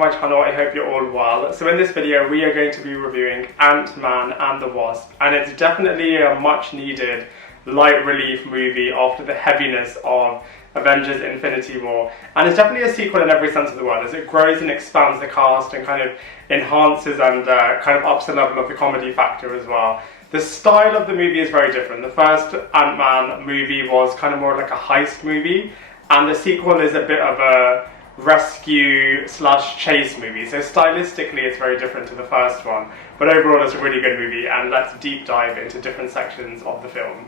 my channel. I hope you're all well. So in this video we are going to be reviewing Ant-Man and the Wasp, and it's definitely a much needed light relief movie after the heaviness of Avengers Infinity War, and it's definitely a sequel in every sense of the word as it grows and expands the cast and kind of enhances and kind of ups the level of the comedy factor as well. The style of the movie is very different. The first Ant-Man movie was kind of more like a heist movie, and the sequel is a bit of a rescue / chase movie. So stylistically it's very different to the first one, but overall it's a really good movie, and let's deep dive into different sections of the film.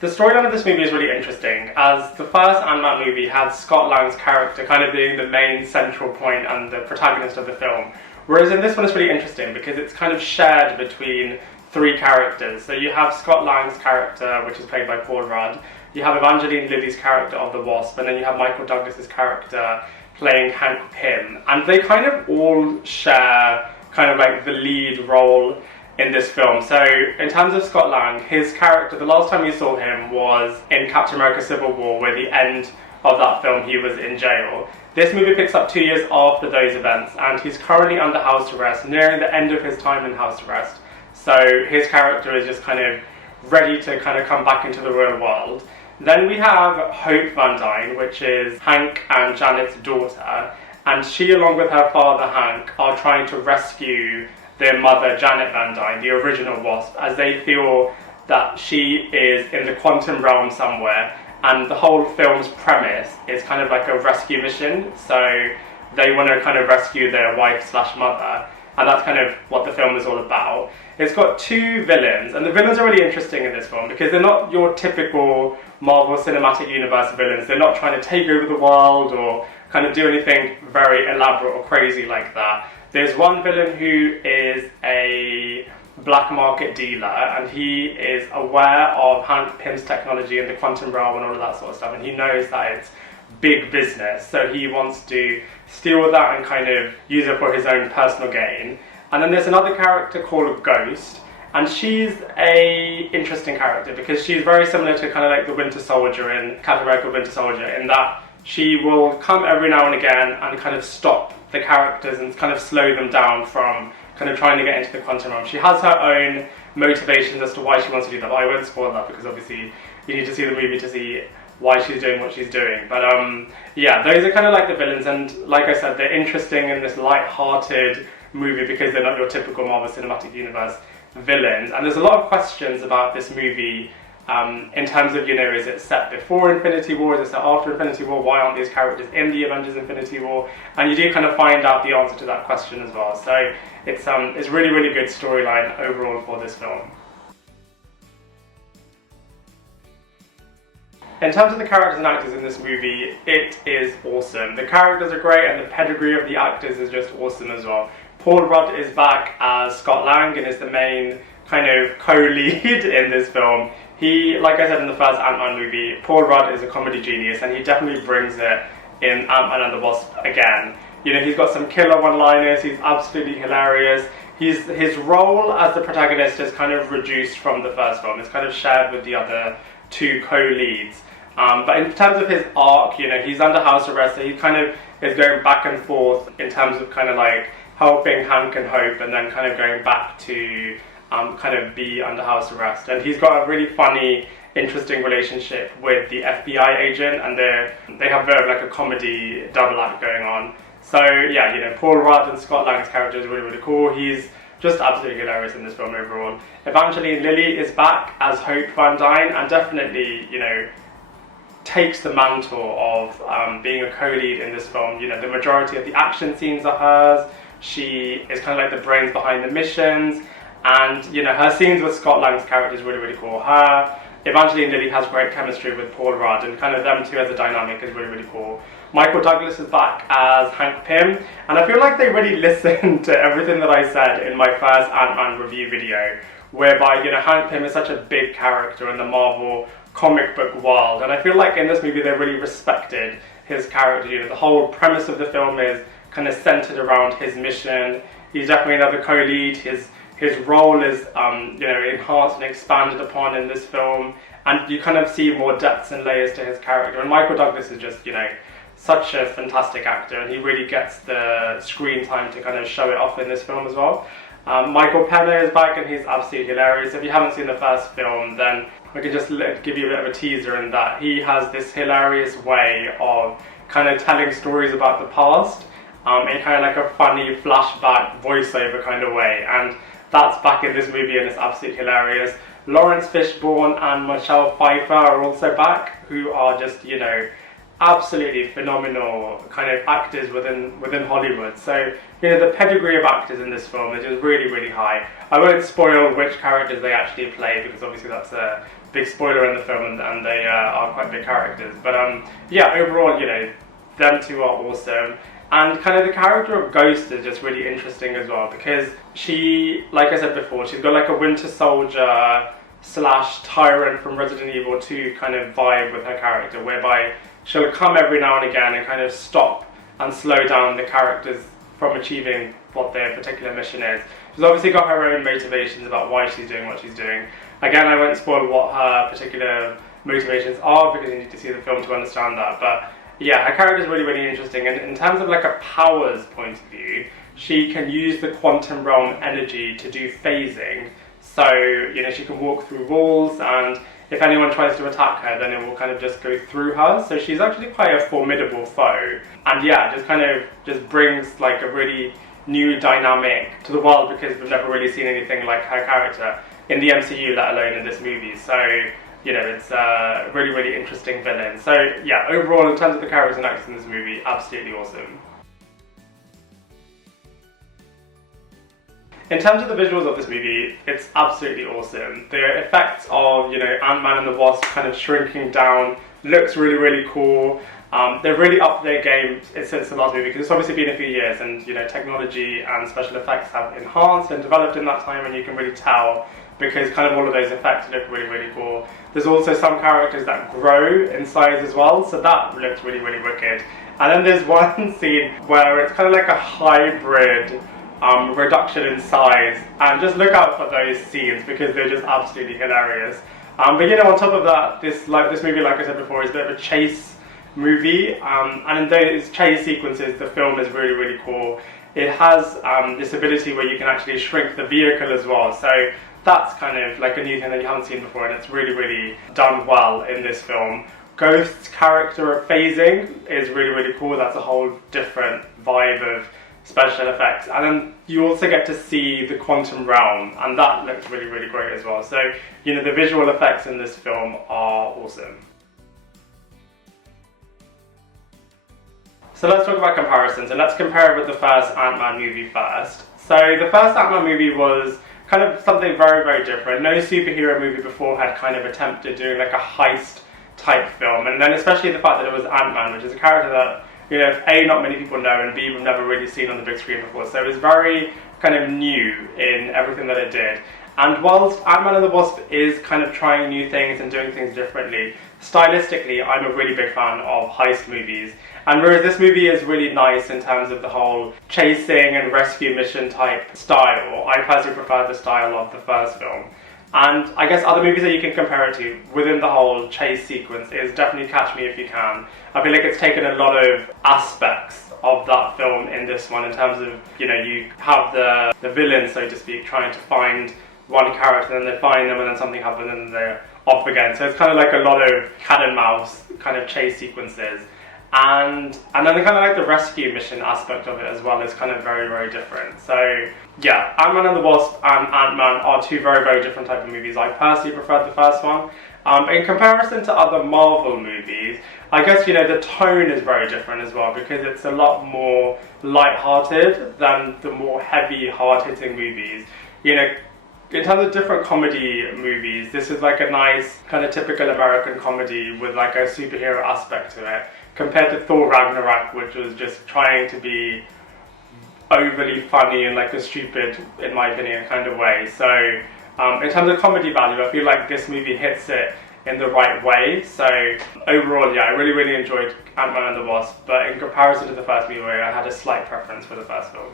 The storyline of this movie is really interesting, as the first Ant-Man movie had Scott Lang's character kind of being the main central point and the protagonist of the film, whereas in this one it's really interesting because it's kind of shared between three characters. So you have Scott Lang's character, which is played by Paul Rudd, you have Evangeline Lilly's character of the Wasp, and then you have Michael Douglas's character playing Hank Pym, and they kind of all share kind of like the lead role in this film. So in terms of Scott Lang, his character, the last time we saw him was in Captain America Civil War, where the end of that film he was in jail. This movie picks up 2 years after those events, and he's currently under house arrest, nearing the end of his time in house arrest. So his character is just kind of ready to kind of come back into the real world. Then we have Hope Van Dyne, which is Hank and Janet's daughter, and she along with her father Hank are trying to rescue their mother Janet Van Dyne, the original Wasp, as they feel that she is in the quantum realm somewhere, and the whole film's premise is kind of like a rescue mission. So they want to kind of rescue their wife / mother, and that's kind of what the film is all about. It's got two villains, and the villains are really interesting in this film because they're not your typical Marvel Cinematic Universe villains. They're not trying to take over the world or kind of do anything very elaborate or crazy like that. There's one villain who is a black market dealer, and he is aware of Hank Pym's technology in the quantum realm and all of that sort of stuff, and he knows that it's big business, so he wants to steal that and kind of use it for his own personal gain. And then there's another character called Ghost, and she's a interesting character because she's very similar to kind of like the Winter Soldier in Captain America Winter Soldier, in that she will come every now and again and kind of stop the characters and kind of slow them down from kind of trying to get into the quantum realm. She has her own motivations as to why she wants to do that, but I won't spoil that because obviously you need to see the movie to see why she's doing what she's doing. But yeah, those are kind of like the villains, and like I said, they're interesting in this light-hearted movie because they're not your typical Marvel Cinematic Universe villains. And there's a lot of questions about this movie in terms of, you know, is it set before Infinity War, is it set after Infinity War, why aren't these characters in the Avengers Infinity War? And you do kind of find out the answer to that question as well. So it's really, really good storyline overall for this film. In terms of the characters and actors in this movie, it is awesome. The characters are great, and the pedigree of the actors is just awesome as well. Paul Rudd is back as Scott Lang and is the main kind of co-lead in this film. He, like I said in the first Ant-Man movie, Paul Rudd is a comedy genius, and he definitely brings it in Ant-Man and the Wasp again. You know, he's got some killer one-liners, he's absolutely hilarious. His role as the protagonist is kind of reduced from the first film. It's kind of shared with the other two co-leads. But in terms of his arc, you know, he's under house arrest, so he kind of is going back and forth in terms of kind of like helping Hank and Hope, and then kind of going back to kind of be under house arrest. And he's got a really funny, interesting relationship with the FBI agent, and they have very like a comedy double act going on. So yeah, you know, Paul Rudd and Scott Lang's character is really, really cool. He's just absolutely hilarious in this film overall. Evangeline Lilly is back as Hope Van Dyne, and definitely, you know, takes the mantle of being a co-lead in this film. You know, the majority of the action scenes are hers. She is kind of like the brains behind the missions, and you know, her scenes with Scott Lang's character is really, really cool. Evangeline Lilly has great chemistry with Paul Rudd, and kind of them two as a dynamic is really, really cool. Michael Douglas is back as Hank Pym, and I feel like they really listened to everything that I said in my first Ant-Man review video, whereby, you know, Hank Pym is such a big character in the Marvel comic book world, and I feel like in this movie they really respected his character. You know, the whole premise of the film is kind of centered around his mission. He's definitely another co-lead. His role is you know, enhanced and expanded upon in this film, and you kind of see more depths and layers to his character. And Michael Douglas is just, you know, such a fantastic actor, and he really gets the screen time to kind of show it off in this film as well. Michael Pena is back, and he's absolutely hilarious. If you haven't seen the first film, then I can just give you a bit of a teaser in that he has this hilarious way of kind of telling stories about the past in kind of like a funny flashback voiceover kind of way, and that's back in this movie, and it's absolutely hilarious. Lawrence Fishburne and Michelle Pfeiffer are also back, who are just, you know, absolutely phenomenal kind of actors within Hollywood. So, you know, the pedigree of actors in this film is just really, really high. I won't spoil which characters they actually play, because obviously that's a big spoiler in the film, and they are quite big characters. But yeah, overall, you know, them two are awesome. And kind of the character of Ghost is just really interesting as well, because she, like I said before, she's got like a Winter Soldier / Tyrant from Resident Evil 2 kind of vibe with her character, whereby she'll come every now and again and kind of stop and slow down the characters from achieving what their particular mission is. She's obviously got her own motivations about why she's doing what she's doing. Again, I won't spoil what her particular motivations are, because you need to see the film to understand that. But yeah, her character is really, really interesting. And in terms of like a powers point of view, she can use the quantum realm energy to do phasing. So, you know, she can walk through walls, and if anyone tries to attack her, then it will kind of just go through her. So she's actually quite a formidable foe. And yeah, just kind of just brings like a really new dynamic to the world, because we've never really seen anything like her character in the MCU, let alone in this movie. So, you know, it's a really, really interesting villain. So yeah, overall, in terms of the characters and actors in this movie, absolutely awesome. In terms of the visuals of this movie, it's absolutely awesome. The effects of, you know, Ant-Man and the Wasp kind of shrinking down looks really, really cool. They've really upped their game since the last movie, because it's obviously been a few years, and, you know, technology and special effects have enhanced and developed in that time, and you can really tell, because kind of all of those effects look really, really cool. There's also some characters that grow in size as well, so that looks really, really wicked. And then there's one scene where it's kind of like a hybrid reduction in size, and just look out for those scenes, because they're just absolutely hilarious. But you know, on top of that, this movie, like I said before, is a bit of a chase movie, and in those chase sequences, the film is really, really cool. It has this ability where you can actually shrink the vehicle as well, so that's kind of like a new thing that you haven't seen before, and it's really, really done well in this film. Ghost's character of phasing is really, really cool. That's a whole different vibe of special effects, and then you also get to see the quantum realm, and that looks really, really great as well. So, you know, the visual effects in this film are awesome. So let's talk about comparisons, and let's compare it with the first Ant-Man movie first. So the first Ant-Man movie was kind of something very, very different. No superhero movie before had kind of attempted doing like a heist type film, and then especially the fact that it was Ant-Man, which is a character that, you know, A, not many people know, and B, we've never really seen on the big screen before. So it was very kind of new in everything that it did. And whilst Ant-Man and the Wasp is kind of trying new things and doing things differently, stylistically, I'm a really big fan of heist movies. And whereas this movie is really nice in terms of the whole chasing and rescue mission type style, I personally prefer the style of the first film. And I guess other movies that you can compare it to within the whole chase sequence is definitely Catch Me If You Can. I feel like it's taken a lot of aspects of that film in this one, in terms of, you know, you have the villain, so to speak, trying to find one character, and then they find them, and then something happens, and then they're off again. So it's kind of like a lot of cat and mouse kind of chase sequences. And then the kind of like the rescue mission aspect of it as well is kind of very, very different. So yeah, Ant-Man and the Wasp and Ant-Man are two very, very different type of movies. I personally preferred the first one. In comparison to other Marvel movies, I guess, you know, the tone is very different as well, because it's a lot more light-hearted than the more heavy, hard-hitting movies. You know, in terms of different comedy movies, this is like a nice kind of typical American comedy with like a superhero aspect to it, compared to Thor Ragnarok, which was just trying to be overly funny and like a stupid, in my opinion, kind of way. So in terms of comedy value, I feel like this movie hits it in the right way. So overall, yeah, I really, really enjoyed Ant-Man and the Wasp, but in comparison to the first movie, I had a slight preference for the first film.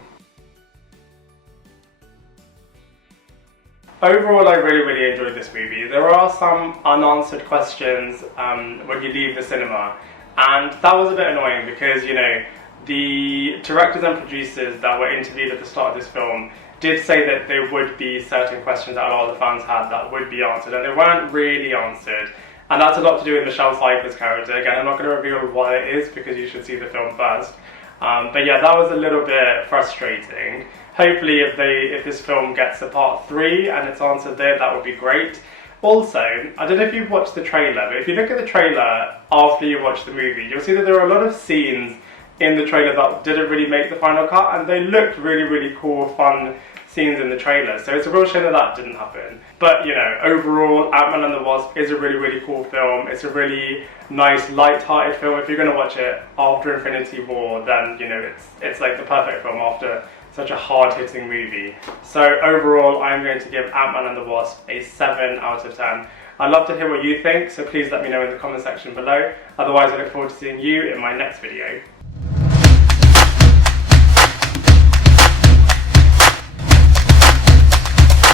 Overall, I really, really enjoyed this movie. There are some unanswered questions when you leave the cinema. And that was a bit annoying because, you know, the directors and producers that were interviewed at the start of this film did say that there would be certain questions that a lot of the fans had that would be answered, and they weren't really answered. And that's a lot to do with Michelle Pfeiffer's character. Again, I'm not going to reveal what it is because you should see the film first. But yeah, that was a little bit frustrating. Hopefully, if this film gets a part 3 and it's answered there, that would be great. Also, I don't know if you've watched the trailer, but if you look at the trailer after you watch the movie, you'll see that there are a lot of scenes in the trailer that didn't really make the final cut, and they looked really, really cool, fun scenes in the trailer. So it's a real shame that that didn't happen. But, you know, overall, Ant-Man and the Wasp is a really, really cool film. It's a really nice, light-hearted film. If you're going to watch it after Infinity War, then, you know, it's like the perfect film after such a hard-hitting movie. So overall, I'm going to give Ant-Man and the Wasp a 7 out of 10. I'd love to hear what you think, so please let me know in the comment section below. Otherwise, I look forward to seeing you in my next video.